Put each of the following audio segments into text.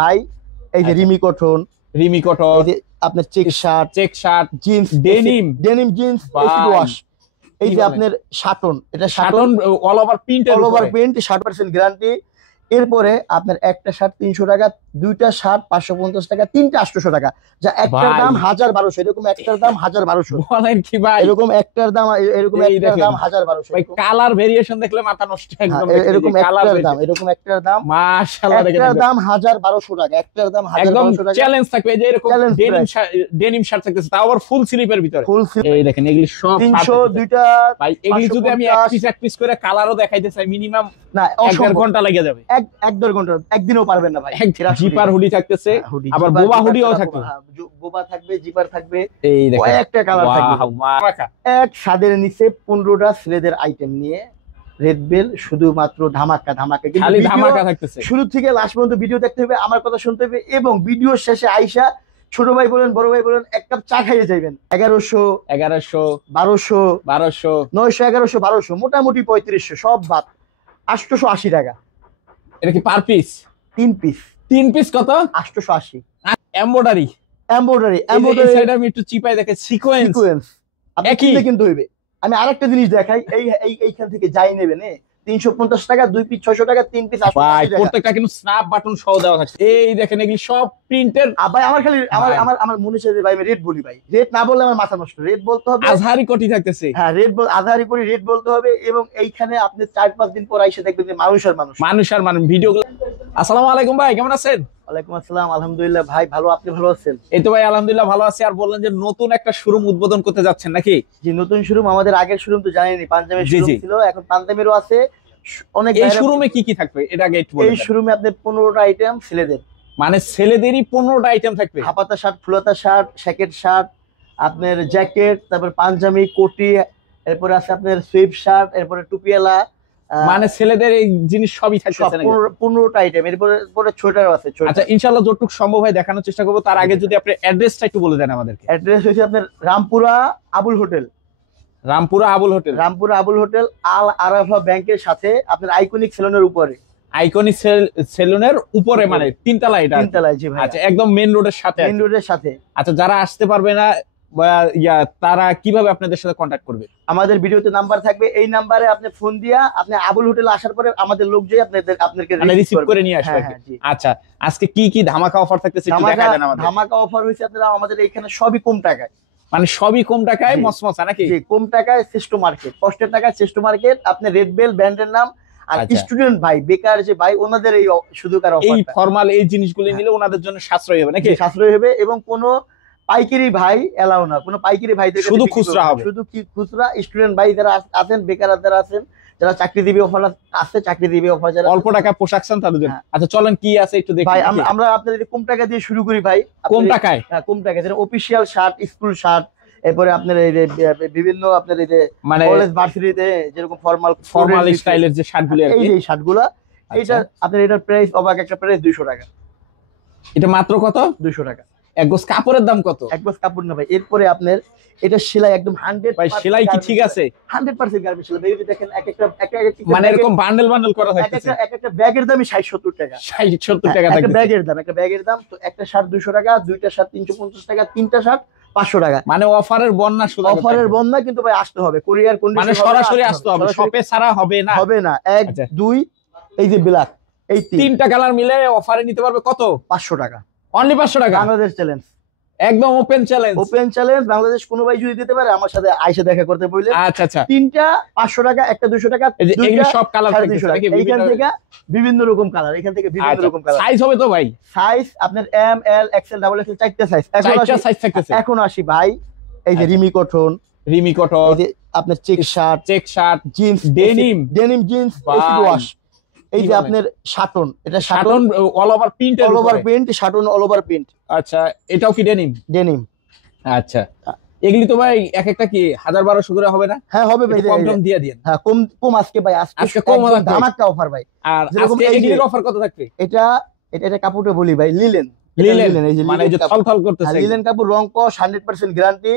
ভাই এই যে রিমি কটন এই যে আপনার check shirt jeans denim jeans acid wash এই যে আপনার শাটন এটা শাটন অল ওভার প্রিন্ট 60% গ্যারান্টি এরপরে আপনার একটা শার্ট 300 টাকা দুইটা শার্ট 550 টাকা তিনটা 800 টাকা যা একটার দাম 1200 এরকম একটার দাম 1200 বলেন কি ভাই এরকম একটার দাম একটার দাম 1200 ভাই কালার ভেরিয়েশন দেখলে মাথা নষ্ট একদম এরকম একটার দাম মাশাআল্লাহ দেখেন একটার দাম 1200 টাকা একটার দাম 1200 টাকা চ্যালেঞ্জ থাকবে যে এরকম ডেনিম শার্ট থাকতেছে তাও আবার ফুল স্লিপের ভিতরে এই দেখেন এগুলি সব 300 দুইটা ভাই এগুলি যদি আমি এক পিস করে কালারও দেখাইতে চাই মিনিমাম না 1.5 ঘন্টা লাগে যাবে 1.5 ঘন্টা একদিনও পারবেন না ভাই জিপার হুডি থাকতেছে আবার বোবা হুডিও থাকবে বোবা থাকবে জিপার থাকবে এই দেখেন কয়েকটা কালার থাকবে এক ছাদের নিচে 15টা ছেলেদের আইটেম নিয়ে রেড বেল শুধুমাত্র ধামাকা খালি ধামাকা থাকতেছে শুরু থেকে লাস্ট পর্যন্ত ভিডিও দেখতে হবে আমার কথা শুনতে হবে এবং ভিডিও শেষে আইসা ছোট ভাই বলেন বড় ভাই বলেন এক কাপ চা খাইয়ে যাবেন 1100 1200 900 1100 1200 মোটামুটি 3500 সব বাদ 880 টাকা এটা কি পার পিস 3 পিস কত 880 এমব্রয়ডারি সাইড আমি একটু চিপাই দেখে সিকোয়েন্স আপনি কিন্তু হইবে আমি আরেকটা জিনিস দেখাই এইখান থেকে যাই নেবেন 350 টাকা 2 পিস 600 টাকা 3 পিস 800 টাকা প্রত্যেকটা কিন্তু স্ন্যাপ বাটন সহ দেওয়া আছে এই দেখেন এগুলি সব প্রিন্টের ভাই আমার খালি আমার মনে হচ্ছে ভাই আমি রেট বলি ভাই রেট না বললে আমার মাথা নষ্ট রেট বলতে হবে আজহারি কোটি থাকতেছে হ্যাঁ আজহারি কোটি রেট বলতে হবে এবং এইখানে আপনি 4-5 দিন পর এসে দেখবেন যে মানুষ ভিডিও আসসালামু আলাইকুম ভাই কেমন আছেন ওয়ালাইকুম আসসালাম আলহামদুলিল্লাহ ভাই ভালো আপনি ভালো আছেন এই তো ভাই আলহামদুলিল্লাহ ভালো আছি আর বললেন যে নতুন একটা শোরুম উদ্বোধন করতে যাচ্ছেন নাকি জি নতুন শোরুম আমাদের আগের শোরুম তো জানেনই পাঞ্জাবের শোরুম ছিল এখন পাঞ্জাবেরও আছে অনেক এই শোরুমে কি থাকবে এটা আগে একটু বলেন এই শোরুমে আপনি 15টা আইটেম ছেলেদের মানে ছেলেদেরই 15টা আইটেম থাকবে হাফাতা শার্ট ফুলাতা শার্ট জ্যাকেট শার্ট আপনার জ্যাকেট তারপর পাঞ্জাবি কোটি এরপর আছে আপনার সুইপ শার্ট এরপর টুপিওয়ালা মানে ছেলেদের এই জিনিস সবই থাকছে নাকি 15টা আইটেম এরপরে ছোটারও আছে আচ্ছা ইনশাআল্লাহ যতটুকু সম্ভব হয় দেখানোর চেষ্টা করব তার আগে যদি আপনি অ্যাড্রেসটা একটু বলে দেন আমাদেরকে অ্যাড্রেস হচ্ছে আপনার রামপুরা আবুল হোটেল আল আরাফা ব্যাংকের সাথে আপনার আইকনিক সেলুনের উপরে মানে তিনতলায় জি ভাই আচ্ছা একদম মেইন রোডের সাথে আচ্ছা যারা আসতে পারবে না তারা কিভাবে আপনাদের সাথে কন্টাক্ট করবে আমাদের ভিডিওতে নাম্বার থাকবে এই নাম্বারে আপনি ফোন দিয়া আপনি আবুল হোটেল আসার পরে আমাদের লোক যে আপনাকে রিসিভ করে নিয়ে আসবে আচ্ছা আজকে কি ধামাকা অফার থাকতেছে একটু দেখা দেন আমাদের ধামাকা অফার হইছে আপনারা আমাদের এখানে সবই কম টাকায় মানে সবই কম টাকায় মসমসা নাকি কম টাকায় শ্রেষ্ঠ মার্কেট কষ্টের টাকায় শ্রেষ্ঠ মার্কেট আপনি রেড বেল ব্র্যান্ডের নাম আর স্টুডেন্ট ভাই বেকার যে ভাই ওনাদের এই সুযোগ আর এই ফরমাল এই জিনিসগুলো নিলে ওনাদের জন্য সাশ্রয় হবে নাকি সাশ্রয় হবে এবং কোনো পাইকারি ভাই এলাও না কোনো পাইকারি ভাই শুধু খুচরা হবে শুধু কি খুচরা স্টুডেন্ট ভাই যারা আছেন বেকার যারা আছেন যারা চাকরিজীবী অফার আছে চাকরিজীবী অফার যারা অল্প টাকা পোশাক চান তাদের জন্য আচ্ছা চলেন কি আছে একটু দেখি ভাই আমরা আপনাদের কম টাকা দিয়ে শুরু করি ভাই কম টাকায় কম টাকা যেটা অফিশিয়াল শার্ট স্কুল শার্ট এরপরে আপনার এই যে বিভিন্ন আপনার এই যে মানে কলেজ ভার্সিটিতে যেরকম ফর্মাল স্টাইলের যে শার্টগুলো এই যে শার্টগুলো এইটা আপনার এটার প্রাইস অবাক একটা প্রাইস 200 টাকা এটা মাত্র কত 200 টাকা এক গজ কাপড়ের দাম কত এক গজ কাপড় না ভাই এরপরে আপনার এটা সেলাই একদম 100 ভাই সেলাই কি ঠিক আছে 100% গার্মেন্টস সেলাই এই দেখেন এক একটা মানে এরকম বান্ডেল করা থাকতেছে এক একটা ব্যাগের দামই 60-70 টাকা 60-70 টাকা একটা ব্যাগের দাম তো একটা শার্ট 200 টাকা দুইটা শার্ট 350 টাকা তিনটা শার্ট 500 টাকা মানে অফারের বন্যা শুধু অফারের বন্যা কিন্তু ভাই আসতে হবে কুরিয়ার কন্ডিশন মানে সরাসরি আসতে হবে শপে ছাড়া হবে না 1 2 এই যে ব্ল্যাক এই তিনটা কালার মিলে অফারে নিতে পারবে কত 500 টাকা অনলি 500 টাকা বাংলাদেশ চ্যালেঞ্জ একদম ওপেন চ্যালেঞ্জ বাংলাদেশ কোনো ভাই যদি দিতে পারে আমার সাথে আইসা দেখা করতে বললে আচ্ছা তিনটা 500 টাকা একটা 200 টাকা এগুলো সব কালার থাকে এইখান থেকে বিভিন্ন রকম কালার এখান থেকে বিভিন্ন রকম কালার সাইজ হবে তো ভাই সাইজ আপনার M L XL double XL চারটা সাইজ থাকতেছে এখন আসি ভাই এই যে রিমি কটন এই যে আপনার check shirt jeans denim jeans acid wash এই যে আপনার শাটন এটা শাটন অল ওভার প্রিন্ট শাটন অল ওভার প্রিন্ট আচ্ছা এটাও কি ডেনিম আচ্ছা এগুলি তো ভাই এক একটা কি 1000-1200 করে হবে না হ্যাঁ হবে ভাই কম দিয়ে দেন হ্যাঁ কম আজকে ভাই আজকে কম ধামাকা অফার ভাই আর আজকে এগুলির অফার কত থাকবে এটা কাপড়টা বলি ভাই লিলেন এই যে মানে এই যে থলথল করতেছে লিলেন কাপড় রং কস 100% গ্যারান্টি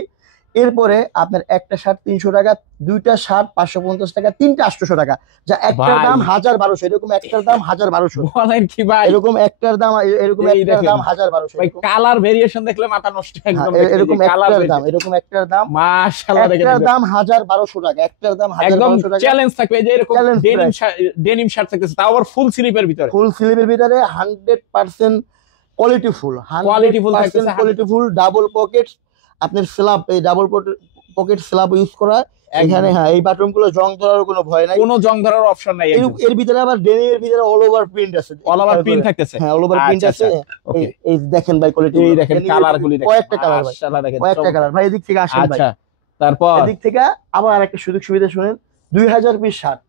এরপরে আপনার একটা শার্ট 300 টাকা, দুইটা শার্ট 550 টাকা, তিনটা 800 টাকা, যা একটার ভাই। দাম 1200, এরকম একটার দাম 1200, বলেন কি ভাই, এরকম একটার দাম, এরকম এই একটার দেখেন। দাম 1200, ভাই কালার ভেরিয়েশন দেখলে মাথা নষ্ট একদম। এরকম একটার দাম, এরকম একটার দাম, মাশাআল্লাহ দেখেন, একটার দাম 1200 টাকা, একটার দাম একদম 1200 টাকা। চ্যালেঞ্জ থাকবে। এই যে এরকম Challenge ডেনিম শার্ট থাকতেছে, তাও আবার ফুল স্লিপের ভিতরে। ফুল স্লিভের ভিতরে 100% কোয়ালিটি ফুল, Quality full থাকতেছে, কোয়ালিটি ফুল, ডাবল পকেট, আপনার স্ল্যাব, এই ডাবল পকেট স্ল্যাব ইউজ করা এখানে। হ্যাঁ, এই বাটন গুলো জং ধরার কোনো ভয় নাই, কোনো জং ধরার অপশন নাই। এর ভিতরে আবার ডেনিমের ভিতরে অল ওভার প্রিন্ট আছে, অল ওভার প্রিন্ট থাকতেছে। হ্যাঁ, অল ওভার প্রিন্ট আচ্ছা, আছে। ওকে। এই দেখেন ভাই কোয়ালিটি, এই দেখেন কালার গুলি, দেখেন কয়েকটা কালার ভাই, মাশাআল্লাহ দেখেন, কয়েকটা কালার ভাই। এদিক থেকে আসেন ভাই, আচ্ছা তারপর এদিক থেকে আবার আরেকটা সুযোগ সুবিধা শুনেন। 2000 পিস শার্ট,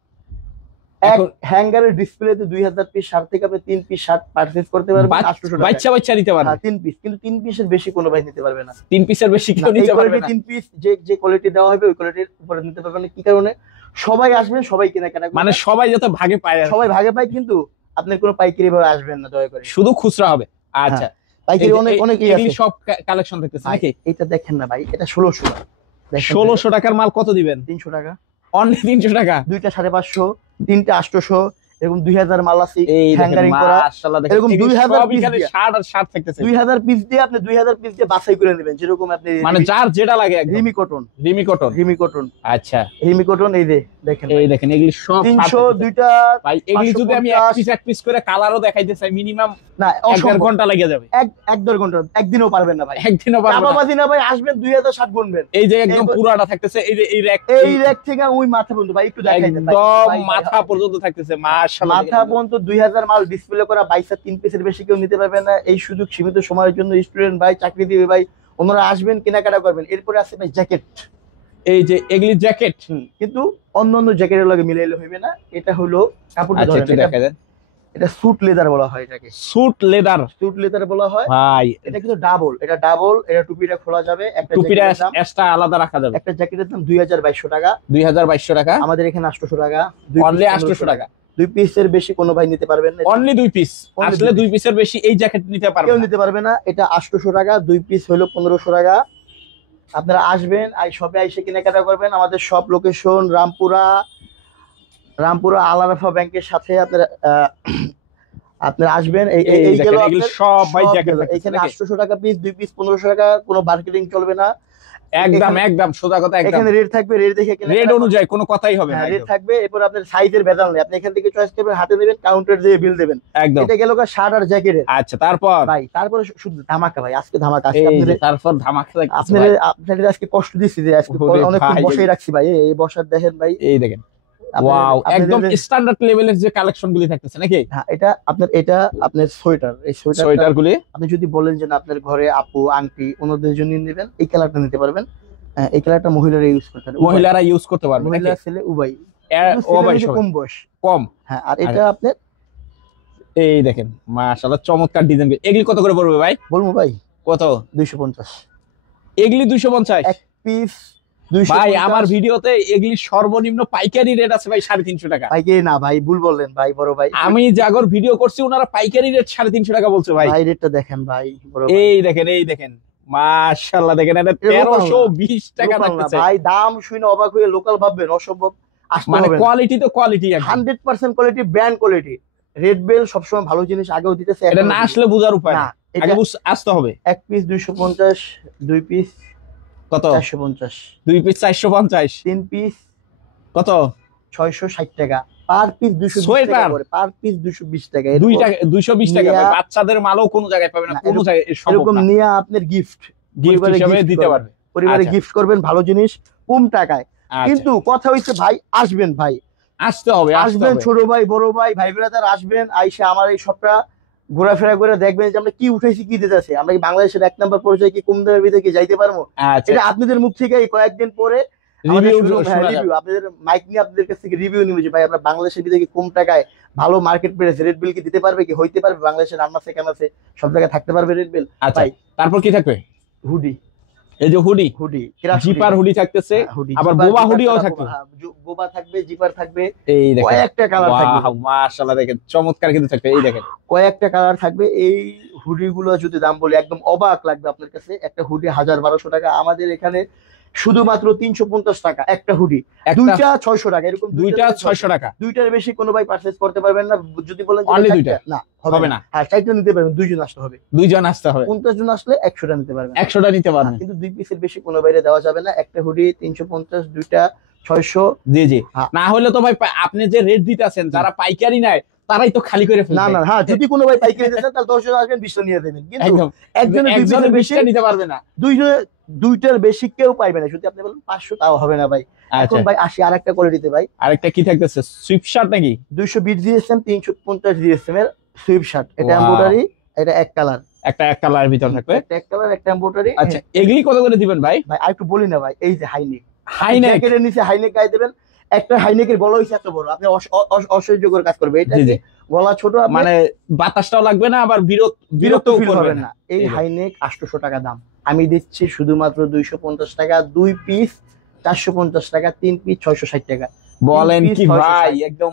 এক এখন হ্যাঙ্গারের ডিসপ্লেতে 2000 পিস শার্ট থেকে আপনি 3 পিস শার্ট পারচেজ করতে পারবেন 800 টাকা। বাচ্চা বাচ্চা নিতে পারবে। 3 পিস, কিন্তু 3 পিসের বেশি কোনো ভাই নিতে পারবে না। 3 পিসের বেশি কেউ না, এই নিতে পারবে কোয়ালিটি না। 3 পিস যে কোয়ালিটি দেওয়া হবে ওই কোয়ালিটির উপরে নিতে পারবেন না। কি কারণে? সবাই আসবেন, সবাই কেনাকাটা করবেন, মানে সবাই যাতে ভাগে পায়, সবাই ভাগে পায়, কিন্তু আপনার কোনো পাইকারি ভাবে আসবেন না দয়া করে, শুধু খুচরা হবে। আচ্ছা, পাইকারি অনেক অনেক এগুলি সব কালেকশন থাকতেছে নাকি? এটা দেখেন না ভাই, এটা 1600 দেখেন, 1600 টাকার মাল কত দিবেন? 300 টাকা, অনলি 300 টাকা। দুইটা 550, তিনটা 800, এরকম 2000 মাল আছে এই হ্যাঙ্গারিং করা। মাশাআল্লাহ দেখেন, এরকম 2000 সব পিস এখানে দিয়ে। শার্ট আর শার্ট থাকতেছে। 2000 পিস দিয়ে আপনি 2000 পিস দিয়ে বাছাই করে নেবেন, যেরকম আপনি মানে যার যেটা লাগে একদম। Rimi cotton, Rimi cotton. Rimi cotton, আচ্ছা, রিমি কটন, এই যে দেখেন এই দেখেন এগুলি সব 300, দুইটা ভাই। এগুলি যদি আমি 550 এক পিস করে কালারও দেখাইতে চাই, মিনিমাম না, 1.5 ঘন্টা লেগে যাবে। এক দেড় ঘন্টা, একদিনও পারবেন না ভাই, একদিনও পারবো না। চাপাবাজি না ভাই, আসবেন 2000 শার্ট গুনবেন। এই যে একদম পুরাটা থাকতেছে, এই যে এই র‍্যাক, এই র‍্যাক থেকে ওই মাথা পর্যন্ত ভাই একটু দেখাই দেন ভাই, একদম ভাই, মাথা পর্যন্ত থাকতেছে। মাশাআল্লাহ মাথা পর্যন্ত 2000 মাল ডিসপ্লে করা, 22 3 পিসের বেশি কেউ নিতে পারবে না। এই সুযোগ সীমিত সময়ের জন্য, স্টুডেন্ট ভাই, চাকরি দিবে ভাই, ওনারা আসবেন, কেনাকাটা করবেন। এরপরে আছে ভাই জ্যাকেট, এই যে এগুলি জ্যাকেট, কিন্তু অন্য জ্যাকেটের লগে মিলাইলে হইবে না। এটা হলো কাপড়টা আচ্ছা একটু ধরেন, দেখা দেন। এটা স্যুট লেদার বলা হয়, এটাকে স্যুট লেদার স্যুট লেদার বলা হয় ভাই। এটা কিন্তু ডাবল, এটা ডাবল, এটা টুপিটা খোলা যাবে। একটা টুপিটা জ্যাকেটের দাম, এক্সট্রা আলাদা রাখা যাবে। একটা জ্যাকেটের দাম 2200 টাকা, 2200 টাকা, আমাদের এখানে 800 টাকা, অনলি 800 টাকা। 2 পিসের বেশি কোনো ভাই নিতে পারবেন না, অনলি 2 পিস, Only আসলে 2 2 পিসের বেশি এই জ্যাকেট নিতে পারবে কেউ না। নিতে পারবে না। এটা 800 টাকা, 2 পিস হলো 1500 টাকা। আপনারা আসবেন, আর শপে এসে কেনাকাটা করবেন। আমাদের শপ লোকেশন রামপুরা আল-আরাফা ব্যাংকের সাথে। আপনারা আসবেন, এই গেল এগুলো আপনার সব ভাই সব জ্যাকেট গেল। এখানে 800 টাকা পিস, 2 পিস 1500 টাকা, কোনো মার্কেটিং চলবে না, একদম সোজা কথা, একদম এখানে রেট থাকবে, রেট দেখে রেড অনুযায়ী কোনো কথাই হবে না। রেট থাকবে। এরপর আপনার সাইজের ভেজাল নেই, আপনি এখান থেকে চয়েস করবেন, হাতে দেবেন, কাউন্টার দিয়ে বিল দেবেন। একদম। এটা গেল শার্ট আর জ্যাকেটের। আচ্ছা তারপর ভাই তারপরে শুধু ধামাকা ভাই, আজকে ধামাকা। এই আজকে যে তারপর ধামাকা থাকতেছে আপনাদের ভাই। আপনাদের আজকে কষ্ট দিচ্ছি যে আজকে ওরে অনেকক্ষণ ভাই। বসেই রাখছি ভাই, এই বসার দেখেন ভাই, এই দেখেন, আপনাদের- ওয়াও, আপনাদের একদম যে- স্ট্যান্ডার্ড লেভেলের যে কালেকশন গুলি থাকতেছে নাকি? হ্যাঁ, এটা আপনার সোয়েটার, এই সোয়েটার সোয়েটার গুলি আপনি যদি বলেন যে না, আপনার ঘরে আপু আন্টি ওনাদের জন্য নেবেন, এই কালারটা নিতে পারবেন। এই কালারটা মহিলারা ইউজ করতে পারবে, মহিলারা ইউজ করতে পারবে মহিলা নাকি? ছেলে উভয়। ও ভাই ছেলে সবাই। কম বয়স। কম। হ্যাঁ, আর এটা আপনার এই দেখেন মাশাআল্লাহ চমৎকার ডিজাইন। এগুলি কত করে পড়বে ভাই? বলবো ভাই, কত? 250 এগুলি 250 এক পিস। 250 ভাই আমার ভিডিওতে এগুলি সর্বনিম্ন পাইকারি রেট আছে ভাই 350 টাকা। পাইকারি না ভাই, ভুল বললেন ভাই, বড় ভাই। আমি জাগর ভিডিও করছি, ওনারা পাইকারি রেট 350 টাকা বলছে ভাই। ভাই রেটটা দেখেন ভাই, বড় ভাই। এই দেখেন মাশাআল্লাহ দেখেন, এটা 1320 টাকা লোকাল না থাকতেছে। ভাই, দাম শুনে অবাক হয়ে লোকাল ভাববেন, অসম্ভব। আসতে মানে হবে না। কোয়ালিটি তো quality, 100% quality, brand quality. Red Bell সবসময় ভালো জিনিস আগেও দিতেছে, এটা না আসলে বোঝার উপায় না। না, এটা আগে আসতে হবে। এক পিস 250, 2 পিস কত? 450, 2 পিস 450, 3 পিস কত? 660 টাকা, পার পিস 220 টাকা সোয়েটার? করে, পার পিস 220 টাকা। 220 টাকা ভাই। বাচ্চাদের মালও কোনো জায়গায় পাবে না, না, কোনো জায়গায় সম্ভব এরকম না। নিয়ে আপনার গিফট গিফট হিসেবে দিতে পারবে। পরিবারে আচ্ছা। গিফট করবেন, ভালো জিনিস কম টাকায়। আচ্ছা, কিন্তু কথা হইছে ভাই, আসবেন ভাই, আসতে হবে, আসবেন, ছোট ভাই বড় ভাই ভাই ব্রাদার আসবেন, আইসা আমার এই সবটা ঘোরাফেরা করে দেখবেন যে আমরা কি উঠাইছি, কি দিতেছি। আমরা কি বাংলাদেশের 1 নম্বর পর্যায়ে কি কম দামের ভিতরে কি যাইতে পারবো? আচ্ছা, এটা আপনাদের মুখ থেকে এই কয়েকদিন পরে রিভিউ রিভিউ, আপনাদের মাইক নিয়ে আপনাদের কাছ থেকে রিভিউ নিব যে ভাই আমরা বাংলাদেশের ভিতরে কি কম টাকায় ভালো মার্কেট প্রাইস রেড বিল কি দিতে পারবে, কি হইতে পারবে, বাংলাদেশের রান্না সেখান আছে, সব জায়গায় থাকতে পারবে রেড বিল। আচ্ছা ভাই তারপর কি থাকবে? হুডি, এই যে হুডি, জিপার হুডি থাকতেছে, আবার বোবা হুডিও থাকবে। বোবা থাকবে, জিপার থাকবে, এই দেখেন কয়েকটা কালার থাকবে, ওয়াও মাশাআল্লাহ দেখেন চমৎকার কিন্তু থাকবে। এই দেখেন কয়েকটা কালার থাকবে। এই হুডি গুলো যদি দাম বলি একদম অবাক লাগবে আপনার কাছে। একটা হুডি 1000-1200 টাকা, আমাদের এখানে শুধুমাত্র 350 টাকা একটা হুডি, একটা দুইটা 600 টাকা, এরকম দুইটা 600 টাকা। দুইটার বেশি কোনো ভাই পারচেজ করতে পারবেন না। যদি বলেন যে Only চারটা, দুইটা? না হবে না। হ্যাঁ, চারটা নিতে পারবেন, দুইজন আসতে হবে, দুইজন আসতে হবে, 50 জন আসলে 100টা নিতে পারবেন, 100টা নিতে পারবেন। কিন্তু দুই পিসের বেশি কোনো বাইরে দেওয়া যাবে না। একটা হুডি 350, দুইটা 600। জি জি, হ্যাঁ। না হলে তো ভাই আপনি যে রেট দিতেছেন যারা পাইকারি নেয় তারাই তো খালি করে না ফেলবে। না, হ্যাঁ, যদি কোনো ভাই পাইকারি দিতে চান তাহলে 10 জন আসবেন, 20 টা নিয়ে দেবেন, কিন্তু একদম, একজনের দুই একজনের পিসের বেশি 20টা নিতে পারবে না। দুইটার বেশি কেউ পাইবে না। যদি আপনি বলেন 500, তাও হবে না ভাই। এখন আচ্ছা, ভাই আসি আরেকটা কোয়ালিটিতে ভাই, আরেকটা কি থাকতেছে, সুইফট শার্ট নাকি? 220 জিএসএম, 350 জিএসএম এর সুইপ শার্ট। এটা Wow. এমব্রয়ডারি, এটা এক কালার, একটা এক কালারের ভিতর থাকবে। একটা এক কালার, একটা এমব্রয়ডারি। আচ্ছা, এগুলি কত করে দিবেন ভাই? ভাই আর একটু বলি না ভাই, এই যে হাইনেক, হাইনেক, জ্যাকেটের নিচে হাইনেক গায়ে দেবেন। একটা হাইনেকের গলা হইছে এত বড়, আপনি অসহ্যকর কাজ করবে। এটা জি, জি। গলা ছোট, আপনি মানে বাতাসটাও লাগবে না, আবার বিরক্ত বিরক্তও ফিল করবে হবেন না। না। এই এই যে। হাইনেক 800 টাকা দাম, আমি দিচ্ছি শুধুমাত্র 250 টাকা, দুই পিস 450 টাকা, তিন পিস 660 টাকা। বলেন piece কি 660 ভাই, একদম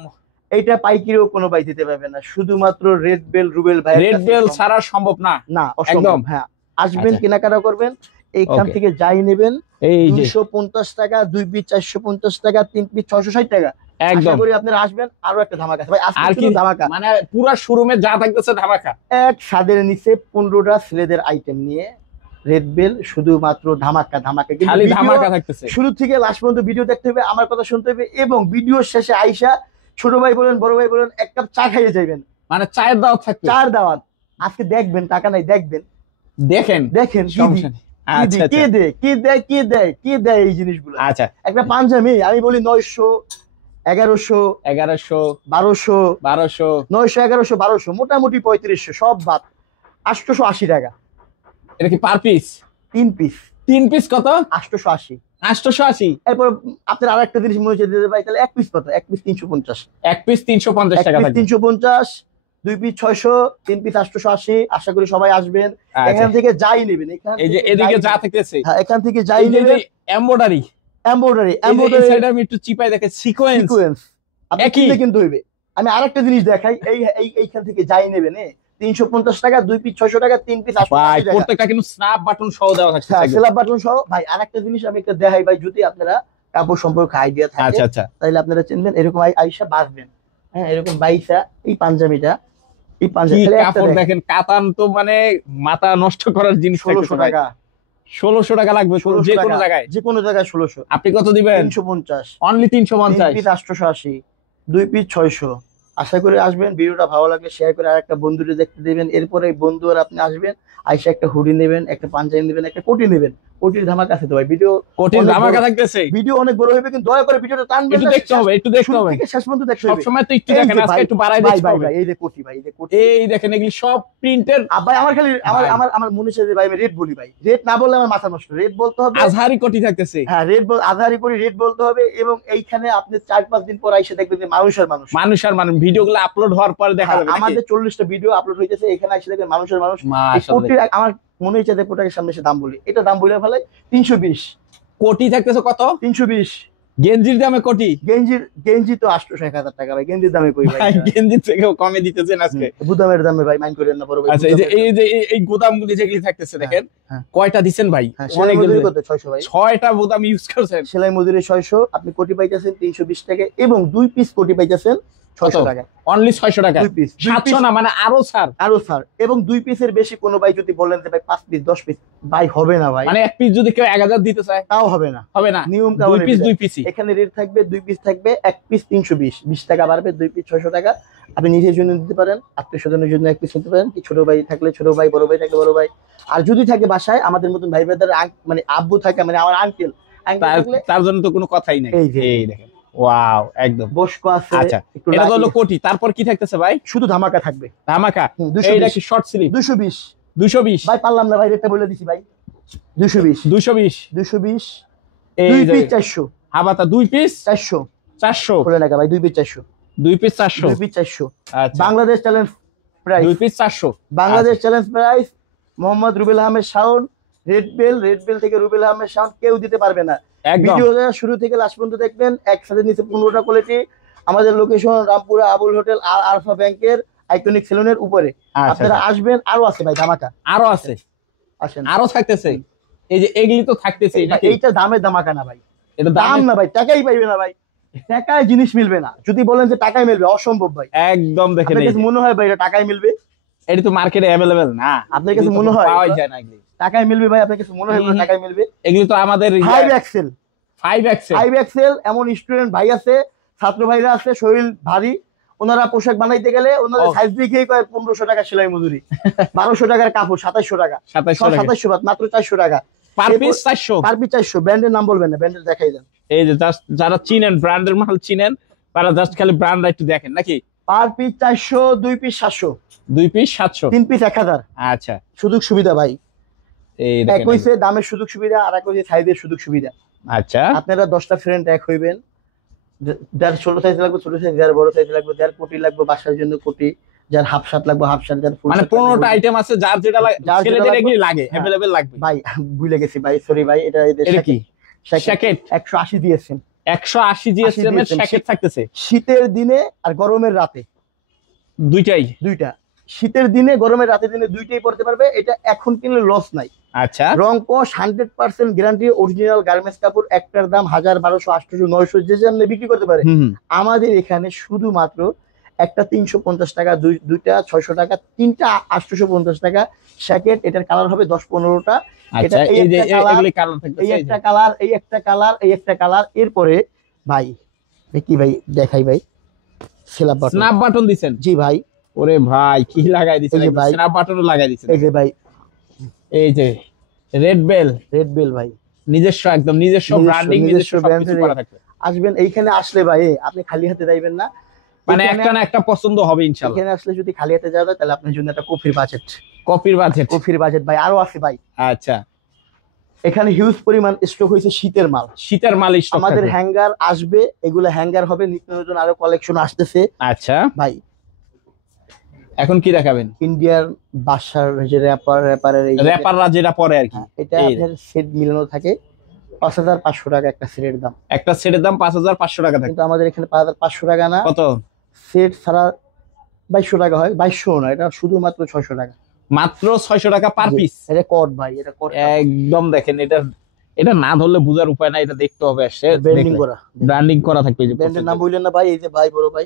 এইটা পাইকিরিও কোনো ভাই দিতে পারবে না, শুধুমাত্র রেড বেল রুবেল ভাই, রেড বেল ছাড়া সম্ভব না। না, একদম। একদম। হ্যাঁ, আসবেন, আচ্ছা। কেনাকাটা করবেন, এইখান Okay. থেকে যাই নেবেন। এই যে 250 টাকা, দুই পিস 450 টাকা, তিন পিস 660 টাকা। একদম, আশা করি আপনারা আসবেন, আরো একটা ধামাকা আছে ভাই, আর আজকে কি শুধু ধামাকা। মানে পুরা শোরুমে যা থাকতেছে ধামাকা। এক ছাদের নিচে 15টা ছেলেদের আইটেম নিয়ে রেড বেল, শুধুমাত্র ধামাকা ধামাকা। কিন্তু খালি video ধামাকা থাকতেছে। শুরু থেকে লাস্ট পর্যন্ত ভিডিও দেখতে হবে, আমার কথা শুনতে হবে, এবং ভিডিওর শেষে আইসা ছোট ভাই বলেন, বড় ভাই বলেন, এক কাপ চা খাইয়ে যাবেন, মানে চায়ের দাওয়াত থাকবে। চার দাওয়াত। আজকে দেখবেন, টাকা নাই, দেখবেন, দেখেন দেখেন কি সমস্যা দি- নেই। আচ্ছা কে আচ্ছা দেয়, কে দেয়, কে দেয়, কে দেয় এই জিনিসগুলো। আচ্ছা, একটা পাঞ্জাবি আমি বলি 900, 1100, 1100, 1200, 1200, 900, 1100, 1200, মোটামুটি 3500, সব বাদ 880 টাকা এটা কি পার পিস? তিন পিস, 3 পিস কত? 880। 880। এরপর আপনার আরেকটা জিনিস মনে হচ্ছে দিতে পাই, তাহলে এক পিস কত? এক পিস 350, এক পিস 350 এক টাকা পিস থাকবে। 350, দুই পিস 600, তিন পিস 880। আশা করি সবাই আসবেন, আচ্ছা, এখান থেকে যাই নেবেন, এই যে এদিকে যা থাকতেছে, হ্যাঁ, এখান থেকে যাই এই যে নেবেন। এমব্রয়ডারি, এমব্রয়ডারি, এই এমব্রয়ডারি সাইডে আমি একটু চিপাই দেখে সিকোয়েন্স সিকোয়েন্স আপনি একই। কিনতে কিন্তু হইবে। আমি আরেকটা জিনিস দেখাই, এইখান থেকে যাই নেবেন, 350 টাকা, দুই পিস 600 টাকা, তিন পিস 880 ভাই, টাকা, প্রত্যেকটা কিন্তু স্ন্যাপ বাটন সহ দেওয়া থাকছে হ্যাঁ, একদম। সেলাপ বাটন সহ। ভাই আরেকটা জিনিস আমি একটা দেখাই ভাই, যদি আপনারা কাপড় সম্পর্কে আইডিয়া থাকে আচ্ছা আচ্ছা, তাহলে আপনারা চিনবেন, এরকম আইসা বাঁচবেন। হ্যাঁ, এরকম বাইসা এই পাঞ্জাবিটা, এই কি পাঞ্জাবি খালি একটা কাপড় দেখেন, দেখেন, কাতান তো মানে মাথা নষ্ট করার জিনিস 1600 টাকা, 1600 টাকা লাগবে 1600 যে কোনো টাকা, জায়গায়। যে কোনো জায়গায় 1600। আপনি কত দিবেন? 350, অনলি তিন 350। পিস 880, দুই পিস 600। আশা করি আসবেন, ভিডিওটা ভালো লাগলে শেয়ার করে আরেকটা বন্ধুকে দেখতে দিবেন। এরপরে এই বন্ধু আর আপনি আসবেন, আইসা একটা হুডি নেবেন, একটা পাঞ্জাবি নেবেন, একটা কোটি নেবেন। কোটির ধামাকা আছে তো ভাই, ভিডিও কোটির অনেক ধামাকা বড়। থাকতেছে, ভিডিও অনেক বড় হবে, কিন্তু দয়া করে ভিডিওটা টানবেন একটু না, দেখতে হবে, একটু দেখতে শুরু হবে। থেকে শেষ পর্যন্ত দেখতে সব হবে। সময় তো একটু এই দেখেন, যে আজকে ভাই, একটু বাড়াই ভাই দেখতে ভাই হবে। ভাই, এই যে কোটি ভাই, এই যে কোটি। এই দেখেন, এগুলি সব প্রিন্টের। ভাই আমার খালি আমার ভাই। আমার আমার মনে হচ্ছে যে ভাই আমি রেট বলি ভাই, রেট না বললে আমার মাথা নষ্ট। রেট বলতে হবে, আজহারি কোটি থাকতেছে, হ্যাঁ, আধারি করে রেট বলতে হবে। এবং এইখানে আপনি 4-5 দিন পর এসে দেখবেন যে মানুষের মানুষ, মানুষ আর মানুষ, ভিডিওগুলো আপলোড হওয়ার পর দেখা হ্যাঁ, যাবে নাকি? আমাদের 40টা ভিডিও আপলোড হইতেছে, এখানে এসে দেখবেন মানুষের মানুষ। এই মাশাআল্লাহ, কোটির আমার মনে হচ্ছে যে প্রোডাক্টের সামনে এসে দাম বলি, এটা দাম বলে ফেলাই 320, কোটি থাকতেছে কত? 320। গেঞ্জির দামে কোটি? গেঞ্জি তো 800-1000 টাকা ভাই, গেঞ্জির দামে কই ভাই? ভাই, গেঞ্জির থেকেও কমে দিতেছেন আজকে। বুদামের দামে ভাই, মাইন্ড করেন না বড় ভাই। আচ্ছা, এই যে এই গোদামগুলি যেগুলি থাকতেছে দেখেন, হ্যাঁ। কয়টা দিচ্ছেন ভাই? হ্যাঁ, সেলাই অনেকগুলো। মজুরি কত? 600 ভাই। 6টা গোদাম ইউজ করছেন। সেলাই মজুরি 600, আপনি কোটি পাইতেছেন 320 টাকা, এবং দুই পিস কোটি পাইতেছেন 600 টাকা। অনলি 600 টাকা। দুই পিস 700 না, মানে আরো ছাড়। আরো স্যার, এবং দুই পিসের বেশি কোনো ভাই যদি বলেন যে ভাই 5 পিস 10 পিস, ভাই হবে না ভাই, মানে এক পিস যদি কেউ 1000 দিতে চায় তাও হবে না। হবে না, নিয়ম দুই কানুনের পিস বিধান। দুই পিসই। এখানে রেট থাকবে, দুই পিস থাকবে, এক পিস 320, 20 টাকা বাড়বে, দুই পিস 600 টাকা। আপনি নিজের জন্য দিতে পারেন, আত্মীয় স্বজনের জন্য এক পিস নিতে পারেন, কি ছোট ভাই থাকলে ছোট ভাই, বড় ভাই থাকলে বড় ভাই। আর যদি থাকে বাসায় আমাদের মতন ভাই ব্রাদার, মানে আব্বু থাকে, মানে আমার আঙ্কেল থাকলে, তার জন্য তো কোনো কথাই নাই। এই যে। এই দেখেন, ওয়াও, একদম। বসকো আছে, আচ্ছা, একটু এটা তো হলো লাগিয়ে। কোটি। তারপর কি থাকতেছে ভাই? শুধু ধামাকা থাকবে, ধামাকা। 220, এইটা কি শর্ট স্লিভ? 220 220, ভাই, পারলাম না ভাই, রেটটা বলে দিছি ভাই, 220, 220। 220, এই দুই যে পিস 400, হাবাতা, দুই পিস 400 400, বলে টাকা ভাই, দুই পিস 400, দুই পিস 400। দুই পিস 400। আচ্ছা, বাংলাদেশ চ্যালেঞ্জ প্রাইস, দুই piece 400। Bangladesh challenge price. Mohammad Rubel Ahmed Shaon, Red Bell থেকে রুবেল আহমেদ শাওন, কেউ দিতে পারবে না। একদম। ভিডিওটা শুরু থেকে লাস্ট পর্যন্ত দেখবেন, একসাথে নিচে 15টা কোয়ালিটি। আমাদের লোকেশন রামপুরা আবুল হোটেল আর আলফা ব্যাংকের আইকনিক সেলুনের উপরে। আচ্ছা, আপনারা আসবেন, আরো আছে ভাই ধামাকা, আরো আছে, আসেন। আরো থাকতেছে। এই যে এগুলি তো থাকতেছে, এটা কি? এইটা দামের দামাকা না ভাই, এটা দাম না ভাই, টাকাই পাইবে না ভাই, টাকায় জিনিস মিলবে না। যদি বলেন যে টাকায় মিলবে, অসম্ভব ভাই। একদম দেখেন, আপনার এই কাছে যে মনে হয় ভাই এটা টাকায় মিলবে? এটা তো মার্কেটে অ্যাভেলেবেল না। আপনার কাছে এগুলি তো মনে হয় পাওয়াই এগুলো যায় না এগুলি। টাকায় মিলবে ভাই? আপনার কাছে মনে হয় এগুলো টাকায় মিলবে? এগুলি তো আমাদের 5 এক্সেল 5 এক্সেল। 5 এক্সেল এমন স্টুডেন্ট ভাই আছে, ছাত্র ভাইরা আছে, শরীর ভারী, ওনারা পোশাক বানাইতে গেলে ওনাদের সাইজ দেখে কয় 1500 টাকা সেলাই মজুরি, 1200 টাকার কাপড় 2700 টাকা, 2700 বাদ মাত্র 400 টাকা পার পিস, 400 পার পিস 400। ব্র্যান্ডের নাম বলবেন না, ব্র্যান্ডের দেখাই দেন। এই যে জাস্ট যারা চিনেন, ব্র্যান্ডের মাল চিনেন, তারা জাস্ট খালি ব্র্যান্ডটা একটু দেখেন নাকি। Per piece 400, 2 piece 700, 2 piece 700, 3 piece 1000। আচ্ছা সুযোগ সুবিধা ভাই, এই এক দেখেন। হইছে দামের সুযোগ সুবিধা, আর এক হইছে সাইজের সুযোগ সুবিধা। আচ্ছা আপনারা 10টা ফ্রেন্ড এক হইবেন, যার ছোট সাইজ লাগবে ছোট সাইজ, যার বড় সাইজ লাগবে, যার কোটি লাগবে বাসার জন্য কোটি, যার হাফ শার্ট লাগবে হাফ শার্ট, যার ফুল মানে শার্ট লাগবে 15টা full আইটেম আছে, যার যেটা লাগে যার যেটা ছেলেদের লাগবে। এগুলি লাগে, হ্যাঁ। अवेलेबल লাগবে। ভাই ভুলে গেছি ভাই, সরি ভাই, এটা এদের এটা কি জ্যাকেট জ্যাকেট? 180 দিয়েছেন। 180 জিএসএম এর দিয়েছেন। জ্যাকেট থাকতেছে শীতের দিনে আর গরমের রাতে দুইটাই। দুইটা, শীতের দিনে গরমের রাতের দিনে দুইটাই পড়তে পারবে। এটা এখন কিনলে লস নাই। আচ্ছা রং কস 100% গ্যারান্টি, অরিজিনাল গার্মেন্টস কাপড়। একটার দাম 1000, 1200, 800, 900 যে যেমন বিক্রি করতে পারে। হুম আমাদের এখানে শুধুমাত্র একটা 350 টাকা, দুইটা 600 টাকা, তিনটা 850 টাকা জ্যাকেট। এটার কালার হবে 10-15টা। আচ্ছা এই এই যে একটা colour, এগুলি কালার এই থাকতেছে, এই একটা যে কালার, এই একটা কালার, এই একটা কালার। এরপরে ভাই কি ভাই দেখাই ভাই, সেলাপ বাটন। স্ন্যাপ বাটন দিবেন। জি ভাই, ওরে ভাই কি লাগাই দিছেন, এই যে ভাই। স্ন্যাপ বাটনও লাগাই দিছেন। এই যে ভাই এই যে রেড বেল, রেড বেল ভাই, নিজস্ব একদম নিজস্ব ব্র্যান্ডিং, নিজস্ব সবকিছু brand করা থাকবে। আসবেন এইখানে আসলে ভাই আপনি খালি হাতে যাইবেন না। মানে এখানে- একটা না একটা পছন্দ হবে ইনশাআল্লাহ। এখানে আসলে যদি খালি হাতে যাওয়া যায় তাহলে আপনার জন্য একটা কফির বাজেট, কপির বাজেট। কফির বাজেট ভাই আরো আছে ভাই। আচ্ছা এখানে হিউজ পরিমাণ স্টক হয়েছে শীতের মাল। শীতের মাল স্টক আমাদের থাকবে। হ্যাঙ্গার আসবে, এগুলো হ্যাঙ্গার হবে, নিত্য নতুন আরো কালেকশন আসতেছে আচ্ছা ভাই। এখন কি দেখাবেন? ইন্ডিয়ান বাসার যে র্যাপারের র্যাপাররা যেটা পরে আর কি, এটা এই আপনার সেট মিলানো থাকে, 5500 টাকা একটা সেটের দাম। একটা সেটের দাম 5500 টাকা থাকে। কিন্তু আমাদের এখানে 5500 টাকা না, কত? সেট ছাড়া 2200 টাকা হয়। 2200 না, এটা শুধুমাত্র 600 টাকা। মাত্র 600 টাকা পার পিস। এটা কট ভাই, এটা কট একদম দেখেন, এটা এটা না ধরলে বোঝার উপায় নাই, এটা দেখতে হবে। সে ব্র্যান্ডিং করা। ব্র্যান্ডিং করা থাকবে। এই যে ব্র্যান্ডের নাম বললেন না ভাই, এই যে ভাই বড় ভাই,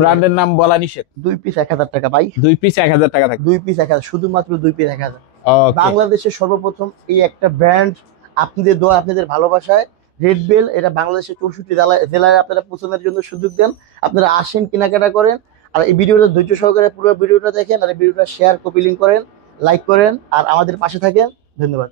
ব্র্যান্ডের নাম বলা নিষেধ। 2 পিস 1000 টাকা ভাই, 2 পিস 1000 টাকা থাকবে। 2 পিস 1000, শুধুমাত্র 2 পিস 1000। ওকে বাংলাদেশের সর্বপ্রথম এই একটা ব্র্যান্ড, আপনাদের দোয়া আপনাদের ভালোবাসায়, রেড বেল। এটা বাংলাদেশের 64 জেলায় আপনারা পৌঁছানোর জন্য সুযোগ দেন। আপনারা আসেন, কেনাকাটা করেন, আর এই ভিডিওটা ধৈর্য সহকারে পুরো ভিডিওটা দেখেন, আর এই ভিডিওটা শেয়ার, কপি লিঙ্ক করেন, লাইক করেন, আর আমাদের পাশে থাকেন। ধন্যবাদ।